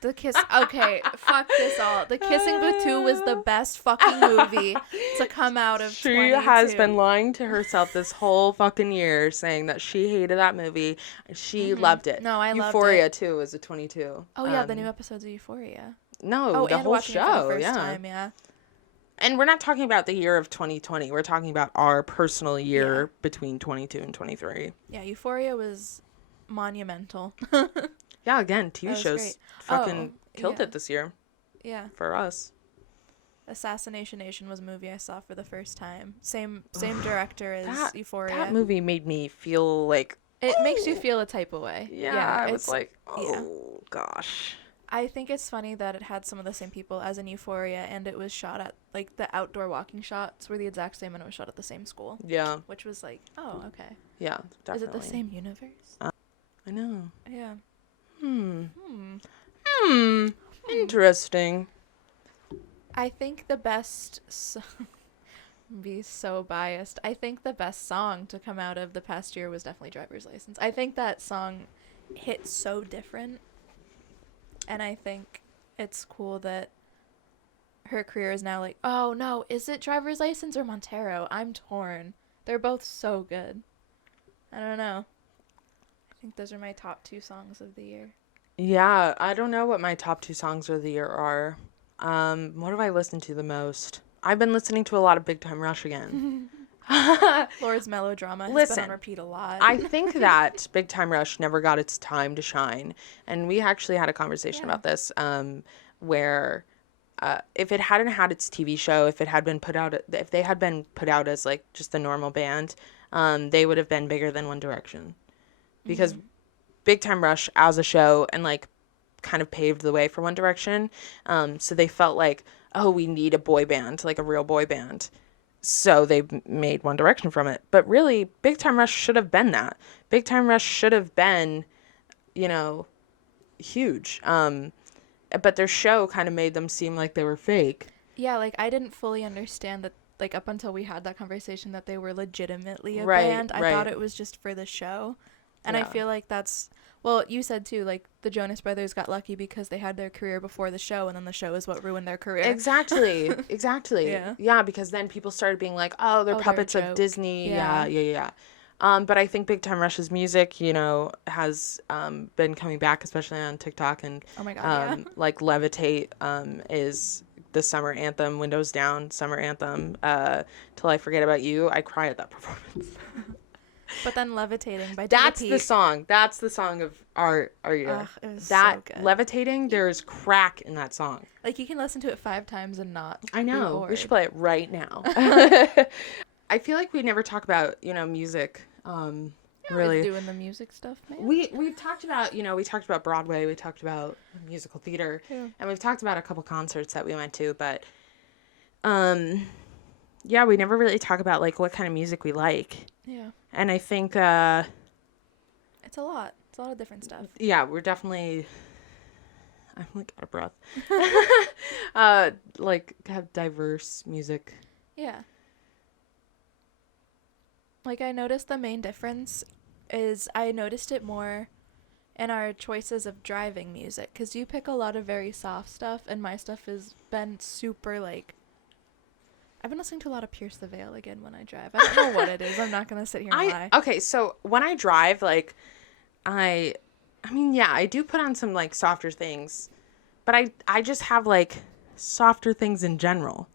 The kiss. Okay, fuck this all. The Kissing Booth 2 was the best fucking movie to come out of. She 22. has been lying to herself this whole fucking year, saying that she hated that movie and she loved it. No, I loved it. Euphoria too was a 22. Oh yeah, the new episodes of Euphoria. No, the and whole watching it for the show. first time, yeah. And we're not talking about the year of 2020. We're talking about our personal year between 22 and 23. Yeah, Euphoria was monumental. Yeah, again, TV shows great. fucking killed it this year. Yeah. For us. Assassination Nation was a movie I saw for the first time. Same director as Euphoria. That movie made me feel like... It makes you feel a type of way. Yeah, I was like, gosh. I think it's funny that it had some of the same people as in Euphoria, and it was shot at, like, the outdoor walking shots were the exact same, and it was shot at the same school. Yeah. Which was like, oh, okay. Yeah, definitely. Is it the same universe? I know. Yeah. Interesting. I think the best... be so biased. I think the best song to come out of the past year was definitely Driver's License. I think that song hit so different. And I think it's cool that her career is now like, oh no, is it Driver's License or Montero? I'm torn. They're both so good. I don't know. I think those are my top 2 songs of the year. Yeah, I don't know what my top 2 songs of the year are. What do I listen to the most? I've been listening to a lot of Big Time Rush again. Laura's melodrama has been on repeat a lot. I think that Big Time Rush never got its time to shine. And we actually had a conversation about this, where if it hadn't had its TV show, if they had been put out as like just a normal band, they would have been bigger than One Direction. Because Big Time Rush as a show and like kind of paved the way for One Direction. So they felt like, oh, we need a boy band, like a real boy band. So they made One Direction from it. But really, Big Time Rush should have been that. Big Time Rush should have been, huge. But their show kind of made them seem like they were fake. Yeah, like, I didn't fully understand that, like, up until we had that conversation, that they were legitimately a band. I thought it was just for the show. And I feel like that's... Well, you said, too, like, the Jonas Brothers got lucky because they had their career before the show, and then the show is what ruined their career. Exactly. Yeah, because then people started being like, oh, they're puppets of Disney. Yeah. But I think Big Time Rush's music, has been coming back, especially on TikTok. And, oh my God, like, Levitate is the summer anthem, Windows Down summer anthem. Till I Forget About You. I cry at that performance. But then Levitating by That's Pete. the song. That's the song of our year. It was that so good. Levitating, there's crack in that song. Like, you can listen to it 5 times and not I know. be bored. We should play it right now. I feel like we never talk about, music. Really doing the music stuff, man. We've talked about, we talked about Broadway, we talked about musical theater, and we've talked about a couple concerts that we went to, but yeah, we never really talk about like what kind of music we like. Yeah. And I think It's a lot. It's a lot of different stuff. yeah, we're definitely, I'm like out of breath. Like have diverse music. Yeah. Like, I noticed the main difference is I noticed it more in our choices of driving music, because you pick a lot of very soft stuff, and my stuff has been super, like, I've been listening to a lot of Pierce the Veil again when I drive. I don't know what it is. I'm not going to sit here and lie. Okay, so when I drive, like, I mean, yeah, I do put on some, like, softer things, but I just have, like, softer things in general.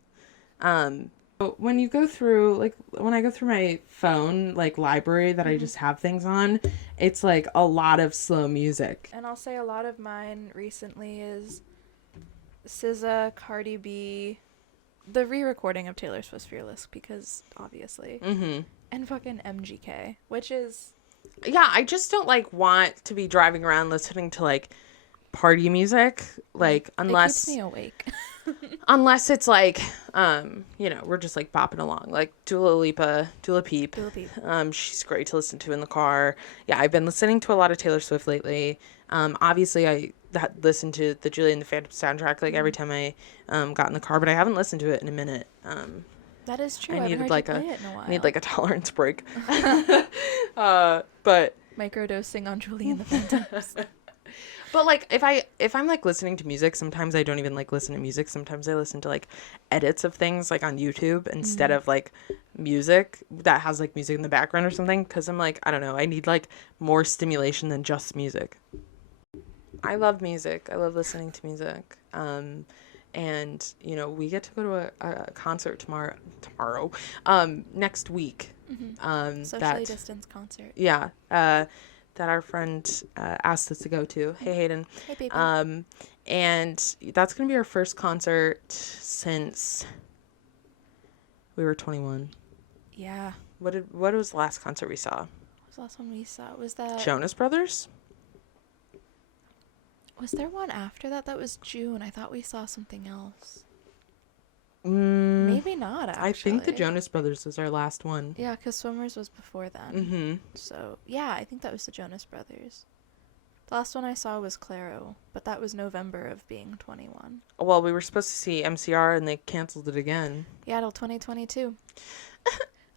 When you go through, like, when I go through my phone, like, library that I just have things on, it's, like, a lot of slow music. And I'll say a lot of mine recently is SZA, Cardi B, the re-recording of Taylor Swift's Fearless, because, obviously, and fucking MGK, which is... Yeah, I just don't, like, want to be driving around listening to, like, party music, like, unless... It keeps me awake. Unless it's like, you know, we're just like bopping along, like Dua Peep. She's great to listen to in the car. Yeah, I've been listening to a lot of Taylor Swift lately. Obviously I listened to the Julie and the Phantom soundtrack like every time I got in the car, but I haven't listened to it in a minute. That is true. I I needed like it in a while. need like a tolerance break. But microdosing on Julie and the Phantoms. But like if I'm like listening to music, sometimes I don't even like listen to music. Sometimes I listen to like edits of things like on YouTube instead of like music that has like music in the background or something, because I'm like, I don't know, I need like more stimulation than just music. I love music. I love listening to music. And you know, we get to go to a concert tomorrow next week. Socially distanced concert. Yeah. That our friend asked us to go to. Hey, Hayden. Hey, baby. And that's going to be our first concert since we were 21. Yeah. What was the last concert we saw? What was the last one we saw? Was that... Jonas Brothers? Was there one after that? That was June. I thought we saw something else. Maybe not, actually. I think the Jonas Brothers was our last one. Yeah, because Swimmers was before then. Mm-hmm. So, yeah, I think that was the Jonas Brothers. The last one I saw was Claro, but that was November of being 21. Well, we were supposed to see MCR and they canceled it again. Yeah, till 2022.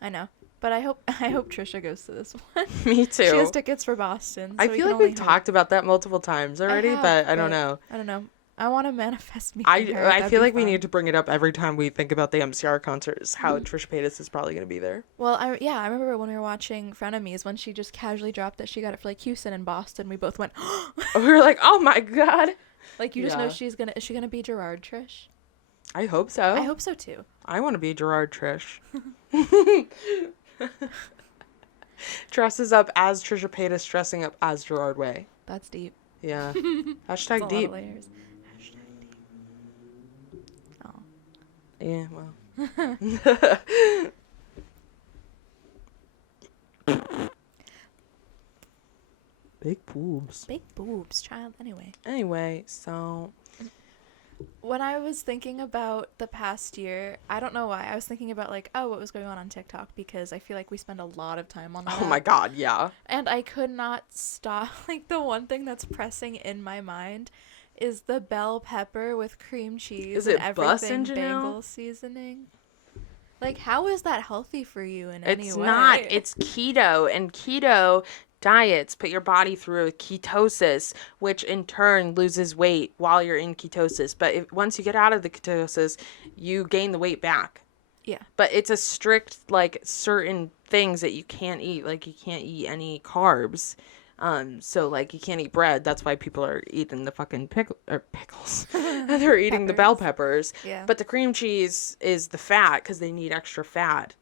I know. But I hope Trisha goes to this one. Me too. She has tickets for Boston. So I feel like we've talked about that multiple times already, but I don't know. I don't know. I want to manifest me. I feel like we need to bring it up every time we think about the MCR concerts, how Trisha Paytas is probably going to be there. Well, I remember when we were watching Frenemies, when she just casually dropped that she got it for like Houston and Boston, we both went, we were like, oh my God. Like, you just know is she going to be Gerard Trish? I hope so. I hope so too. I want to be Gerard Trish. Dresses up as Trisha Paytas, dressing up as Gerard Way. That's deep. Yeah. Hashtag deep. A lot of layers. Oh. Yeah, well. Big boobs. Big boobs, child. Anyway, so... When I was thinking about the past year, I don't know why, I was thinking about like, what was going on TikTok, because I feel like we spend a lot of time on that. Oh my God, yeah. And I could not stop. Like, the one thing that's pressing in my mind is the bell pepper with cream cheese and everything bagel seasoning. Like, how is that healthy for you in any way? It's not. It's keto, and keto diets put your body through a ketosis, which in turn loses weight while you're in ketosis. But once you get out of the ketosis, you gain the weight back. Yeah. But it's a strict, like, certain things that you can't eat. Like, you can't eat any carbs. So, like, you can't eat bread. That's why people are eating the fucking pickles. They're eating the bell peppers. Yeah. But the cream cheese is the fat because they need extra fat.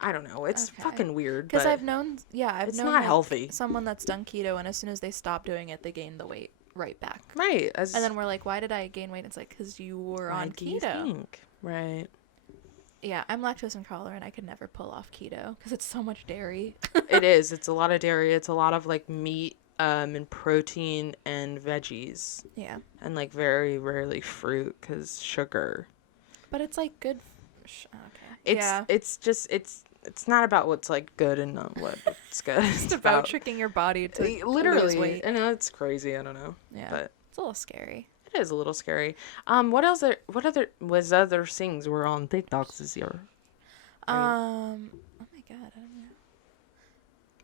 I don't know. It's fucking weird. Because I've known, I've known not healthy. Someone that's done keto, and as soon as they stop doing it, they gain the weight right back. Right. And then we're like, why did I gain weight? It's like, because you were on keto. Right. Yeah, I'm lactose intolerant. I could never pull off keto because it's so much dairy. It is. It's a lot of dairy. It's a lot of, like, meat and protein and veggies. Yeah. And, like, very rarely fruit because sugar. But it's, like, good. Okay. It's not about what's like good and not what it's good. It's about tricking your body to lose weight. I know it's crazy. I don't know. Yeah, but it's a little scary. it is a little scary. What other things were on TikToks this year? Oh my god, I don't know.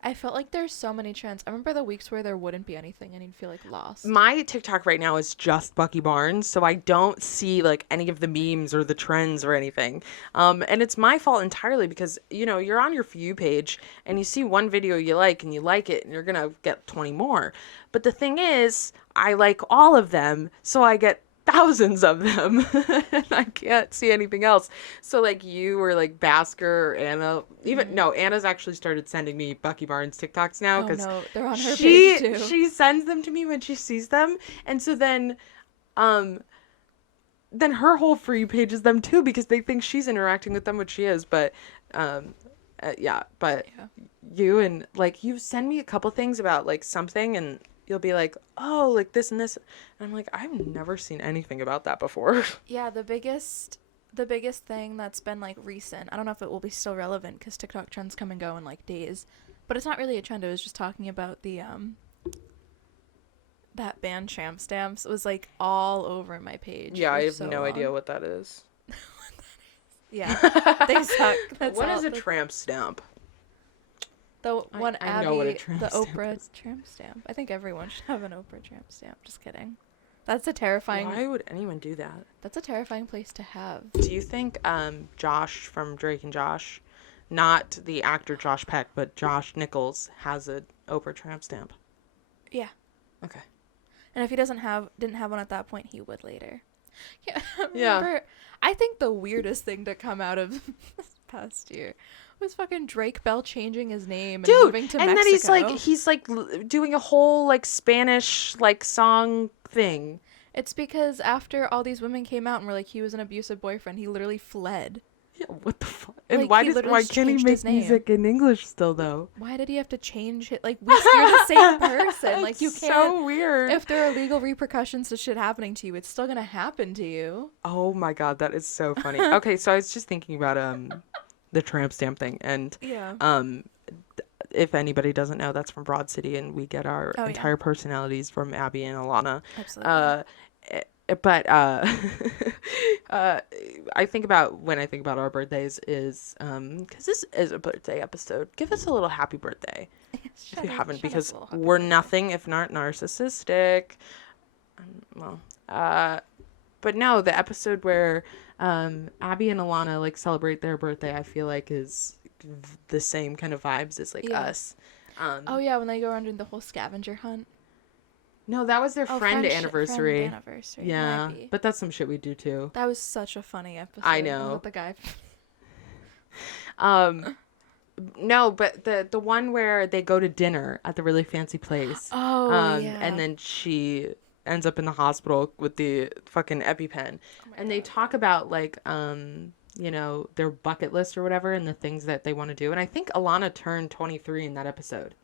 I felt like there's so many trends. I remember the weeks where there wouldn't be anything and you'd feel like lost. My TikTok right now is just Bucky Barnes, so I don't see like any of the memes or the trends or anything. And it's my fault entirely because, you know, you're on your For You page and you see one video you like and you like it and you're going to get 20 more. But the thing is, I like all of them, so I get thousands of them and I can't see anything else. So like you or like Basker or Anna, Anna's actually started sending me Bucky Barnes TikToks now because they're on her page too. She sends them to me when she sees them, and so then her whole For You page is them too because they think she's interacting with them, which she is. But you and like you send me a couple things about like something and you'll be like, oh, like this and this. And I'm like, I've never seen anything about that before. Yeah, the biggest thing that's been like recent, I don't know if it will be still relevant because TikTok trends come and go in like days, but it's not really a trend. I was just talking about the that band Tramp Stamps. It was like all over my page. Yeah, I have no idea what that is. Yeah, they suck. What is a tramp stamp? The one I know what a tramp the stamp Oprah is. tramp stamp. I think everyone should have an Oprah tramp stamp. Just kidding. That's a terrifying. Why would anyone do that? That's a terrifying place to have. Do you think Josh from Drake and Josh, not the actor Josh Peck, but Josh Nichols, has an Oprah tramp stamp? Yeah. Okay. And if he didn't have one at that point, he would later. Yeah. Yeah. I think the weirdest thing to come out of this past year was fucking Drake Bell changing his name and moving to Mexico. And then he's like doing a whole like Spanish like song thing. It's because after all these women came out and were like he was an abusive boyfriend, he literally fled. Yeah, what the fuck? And Like, why can't he make music in English still though? Why did he have to change it? Like you're the same person. Like you can't. So weird. If there are legal repercussions to shit happening to you, it's still gonna happen to you. Oh my god, that is so funny. Okay, so I was just thinking about the tramp stamp thing, and if anybody doesn't know, that's from Broad City, and we get our entire personalities from Abby and Alana. Absolutely. But I think about when I think about our birthdays is because this is a birthday episode. Give us a little happy birthday if you haven't, because we're nothing if not narcissistic. But no, the episode where Abby and Alana like celebrate their birthday, I feel like is the same kind of vibes as like us. When they go around doing the whole scavenger hunt. No, that was their friend anniversary. Friend anniversary. Yeah, but that's some shit we do too. That was such a funny episode. I know. With the guy. No, but the one where they go to dinner at the really fancy place. And then she ends up in the hospital with the fucking EpiPen. And they talk about like you know, their bucket list or whatever and the things that they want to do. And I think Alana turned 23 in that episode.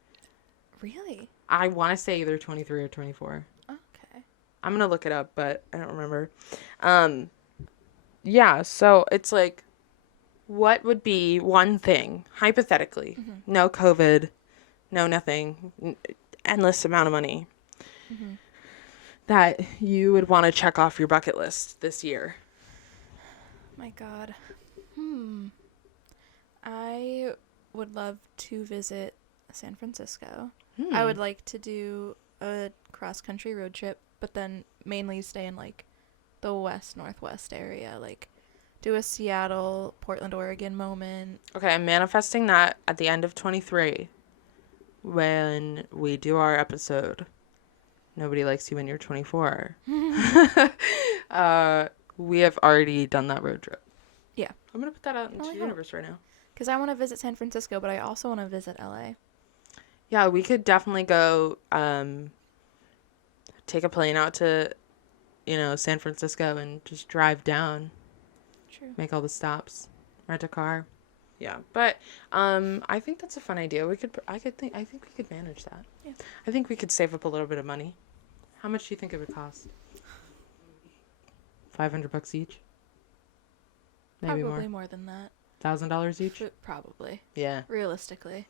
Really? I want to say either 23 or 24. Okay. I'm going to look it up, but I don't remember. Yeah, so it's like, what would be one thing, hypothetically, no COVID, no nothing, endless amount of money, that you would want to check off your bucket list this year? My God. I would love to visit San Francisco. I would like to do a cross-country road trip, but then mainly stay in, like, the west-northwest area. Like, do a Seattle, Portland, Oregon moment. Okay, I'm manifesting that at the end of 23 when we do our episode. Nobody likes you when you're 24. We have already done that road trip. Yeah. I'm going to put that out into the universe right now. Because I want to visit San Francisco, but I also want to visit LA. Yeah, we could definitely go take a plane out to, you know, San Francisco and just drive down. True. Make all the stops. Rent a car. Yeah, but I think that's a fun idea. I think we could manage that. Yeah. I think we could save up a little bit of money. How much do you think it would cost? $500 each? Maybe Probably more than that. $1,000 each? Probably. Yeah. Realistically.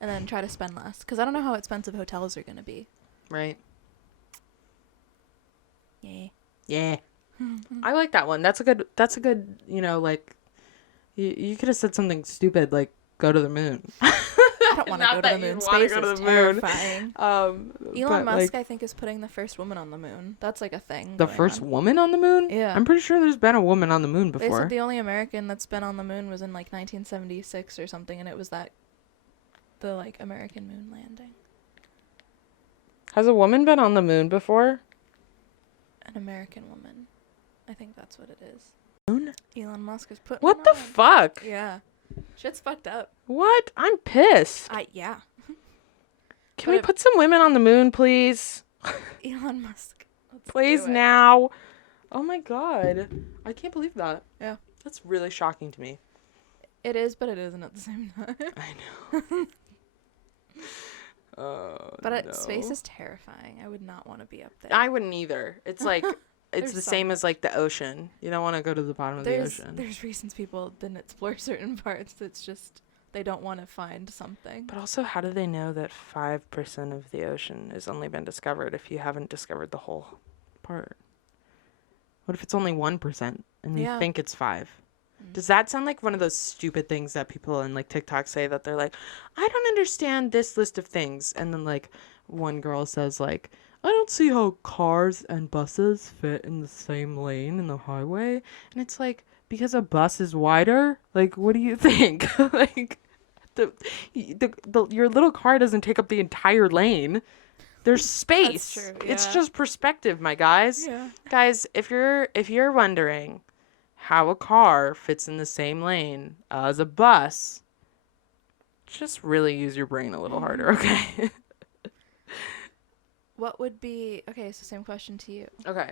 And then try to spend less. Because I don't know how expensive hotels are going to be. Right. Yeah. Yeah. I like that one. That's a good, like, you could have said something stupid like go to the moon. I don't want to go to the moon. Space go to is the terrifying. Moon. Elon Musk, I think, is putting the first woman on the moon. That's like a thing. The first woman on the moon? Yeah. I'm pretty sure there's been a woman on the moon They before. said the only American that's been on the moon was in like 1976 or something, and it was the like American moon landing. Has a woman been on the moon before? An American woman. I think that's what it is. Moon? Elon Musk is putting What the fuck? Yeah. Shit's fucked up. What? I'm pissed. Yeah. Can we put some women on the moon, please? Elon Musk. Please now. Oh my god. I can't believe that. Yeah. That's really shocking to me. It is, but it isn't at the same time. I know. But space is terrifying. I would not want to be up there. I wouldn't either. It's like, it's the same as like the ocean. You don't want to go to the bottom of the ocean. There's reasons people didn't explore certain parts. It's just they don't want to find something. But also, how do they know that 5% of the ocean has only been discovered if you haven't discovered the whole part? What if it's only 1% and you think it's 5? Does that sound like one of those stupid things that people in like TikTok say that they're like, I don't understand this list of things, and then like one girl says like, I don't see how cars and buses fit in the same lane in the highway, and it's like, because a bus is wider. Like, what do you think? Like, your little car doesn't take up the entire lane. There's space. That's true, yeah. It's just perspective, my guys. Yeah. Guys, if you're wondering how a car fits in the same lane as a bus, just really use your brain a little harder, okay? What would be... Okay, so same question to you. Okay.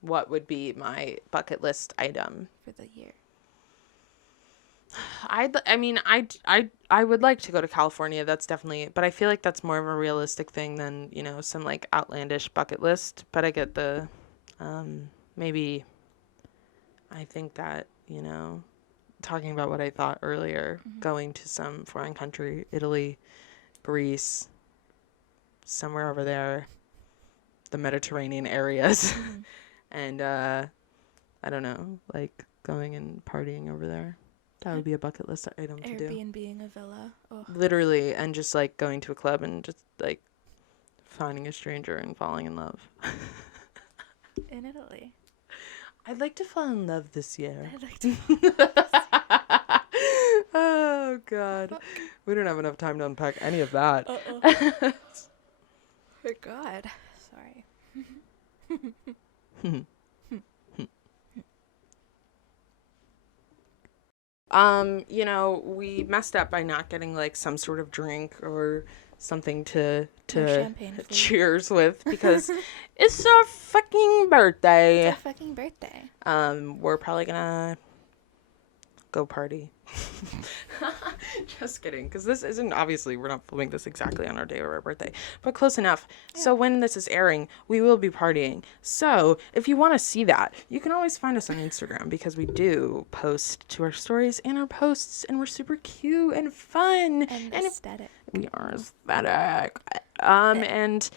What would be my bucket list item? For the year. I would like to go to California. That's definitely... But I feel like that's more of a realistic thing than, some, like, outlandish bucket list. But I get the... maybe... I think that, talking about what I thought earlier, going to some foreign country, Italy, Greece, somewhere over there, the Mediterranean areas, and, I don't know, like, going and partying over there. That would be a bucket list item to do. Airbnb-ing a villa. Oh. Literally, and just, like, going to a club and just, like, finding a stranger and falling in love. In Italy. I'd like to fall in love this year. I'd like to. Oh, God. Fuck. We don't have enough time to unpack any of that. Oh, God. Sorry. We messed up by not getting, like, some sort of drink or something to cheers with, because it's our fucking birthday. It's our fucking birthday. We're probably gonna go party. Just kidding, because this isn't, obviously we're not filming this exactly on our day of our birthday, but close enough. Yeah. So when this is airing, we will be partying. So if you want to see that, you can always find us on Instagram, because we do post to our stories and our posts, and we're super cute and fun and aesthetic. We are aesthetic. And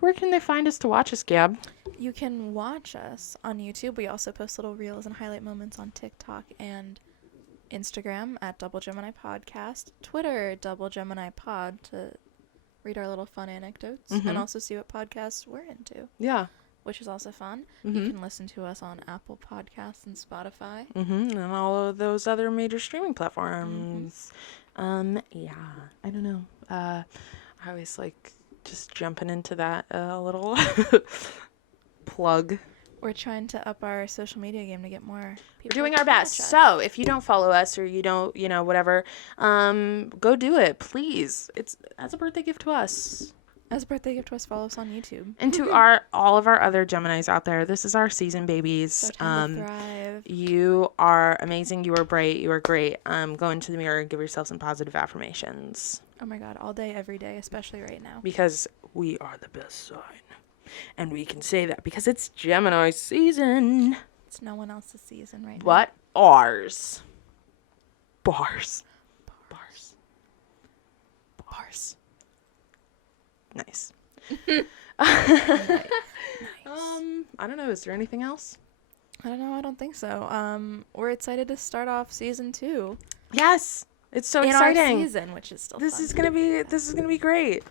where can they find us to watch us, Gab? You can watch us on YouTube. We also post little reels and highlight moments on TikTok and Instagram at Double Gemini Podcast, Twitter Double Gemini Pod, to read our little fun anecdotes and also see what podcasts we're into. Yeah. Which is also fun. You can listen to us on Apple Podcasts and Spotify. And all of those other major streaming platforms. Yeah. I don't know. I always like just jumping into that a little plug. We're trying to up our social media game to get more people. We're doing our best. So if you don't follow us, or you don't, whatever, go do it, please. It's as a birthday gift to us. As a birthday gift to us, follow us on YouTube. And to all of our other Geminis out there, this is our season, babies. So time to thrive. You are amazing. You are bright. You are great. Go into the mirror and give yourself some positive affirmations. Oh my God, all day, every day, especially right now. Because we are the best sign. And we can say that because it's Gemini season. It's no one else's season right now. But ours. Bars. Bars. Bars. Nice. Nice. I don't know. Is there anything else? I don't know. I don't think so. We're excited to start off season 2. Yes. It's so in exciting. our season, which is still This fun. is gonna be great.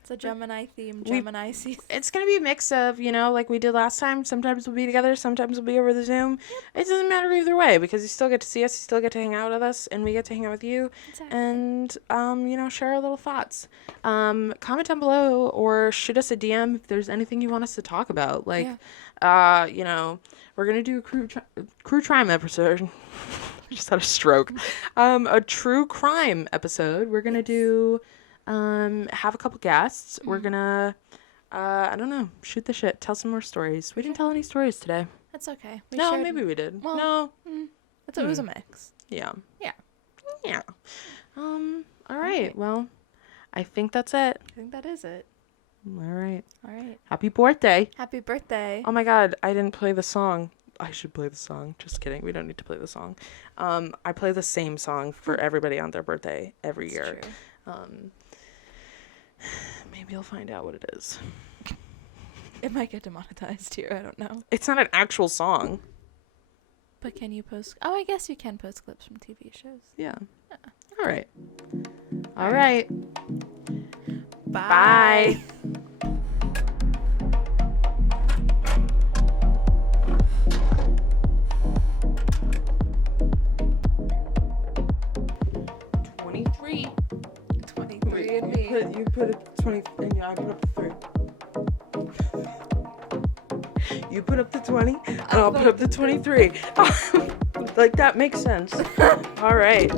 It's a Gemini themed Gemini season. It's gonna be a mix of, like we did last time. Sometimes we'll be together, sometimes we'll be over the Zoom. It doesn't matter either way because you still get to see us, you still get to hang out with us, and we get to hang out with you. Exactly. And share our little thoughts. Comment down below or shoot us a DM if there's anything you want us to talk about. Like, we're gonna do a true crime episode. I just had a stroke. A true crime episode. We're gonna do. Have a couple guests. We're gonna, I don't know, shoot the shit. Tell some more stories. We didn't tell any stories today. That's okay. Maybe we did. Well, no. It was a mix. Yeah. Yeah. Yeah. All right. Well, I think that's it. I think that is it. All right. All right. Happy birthday. Happy birthday. Oh my God, I didn't play the song. I should play the song. Just kidding. We don't need to play the song. I play the same song for everybody on their birthday every year. True. Maybe you'll find out what it is. It might get demonetized here. I don't know. It's not an actual song. But can you post? Oh, I guess you can post clips from TV shows. Yeah. Yeah. All right. All right. Bye. Bye. $23. 23 and me. You put a 20 and I put up the 3. You put up the 20 and I'll put up the 23. Like that makes sense. All right.